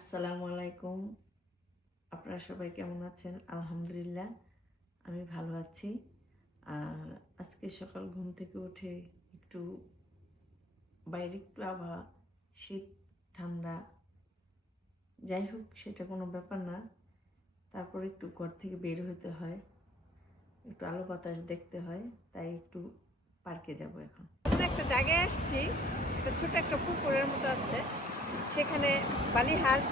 আসসালামু আলাইকুম। আপনারা সবাই কেমন আছেন? আলহামদুলিল্লাহ, আমি ভালো আছি। আর আজকে সকাল ঘুম থেকে উঠে একটু বাইরে একটু আবহাওয়া, শীত, ঠান্ডা, যাই হোক, সেটা কোনো ব্যাপার না। তারপর একটু ঘর থেকে বের হতে হয়। একটু আলো বাতাস দেখতে হয়, তাই একটু পার্কে যাব এখন। একটা জায়গায় আসছি, একটা ছোট একটা পুকুরের মতো আছে। সেখানে বালি হাঁস,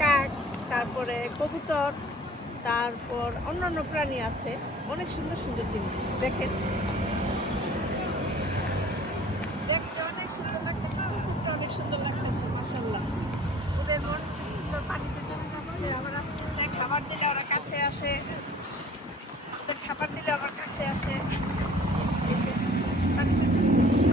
কাক, তারপরে কবুতর, তারপর অন্যান্য প্রাণী আছে। অনেক সুন্দর সুন্দর জিনিস। দেখেন। দেখতে অনেক সুন্দর লাগতেছে অনেক সুন্দর লাগতেছে মাসাল্লাহ ওদের মন সুন্দর, পানিতে খাবার দিলে ওরা কাছে আসে ওদের খাবার দিলে আবার কাছে আসে এই যে, পানিতে চলে যাচ্ছে।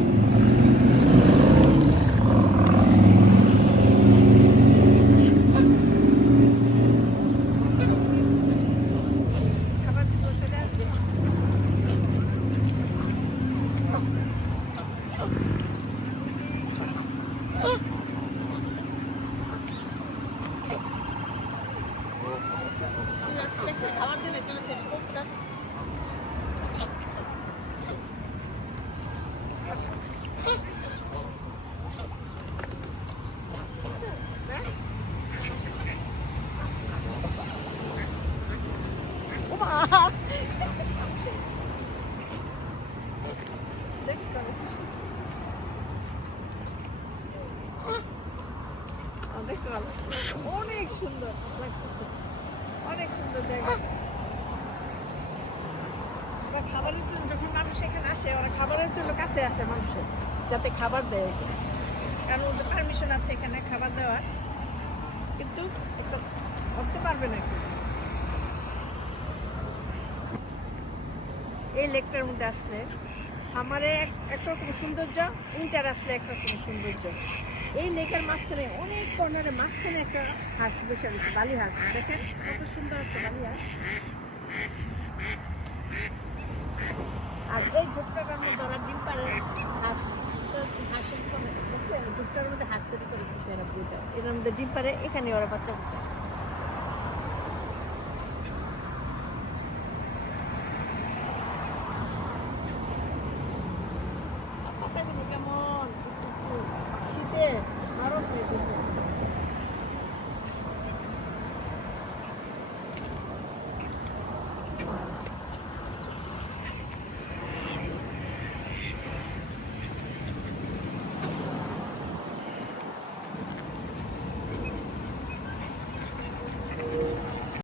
খাবার দিতে চলে আসবে দেখছে খাবার দিলে চলেছে কোনটা ওমা দেখি তাহলে কি সুন্দর। আহ, দেখতে ভালো অনেক সুন্দর লাগতেছে অনেক সুন্দর জায়গা ওরা খাবারের জন্য যখন মানুষ এখানে আসে, ওরা খাবারের জন্য কাছে আসে মানুষের যাতে খাবার দেয় কারণ ওদের পারমিশন আছে এখানে খাবার দেওয়ার। কিন্তু একটা ধরতে পারবে না এই লেকটার মধ্যে আসলে সামারে এক একরকম সৌন্দর্য উইন্টার আসলে একরকম সৌন্দর্য। এই লেকের মাঝখানে, অনেক কর্নারে মাঝখানে একটা হাঁস বসে রয়েছে বালি হাঁস দেখেন কত সুন্দর একটা বালি হাঁস আর এই ঝোপটার মধ্যে ওরা ডিম পারে হাঁস হাঁসের করে দেখছেন ঝোপটার মধ্যে হাঁস তৈরি করেছে এরা দুইটা। এর মধ্যে ডিম পারে এখানে ওরা বাচ্চা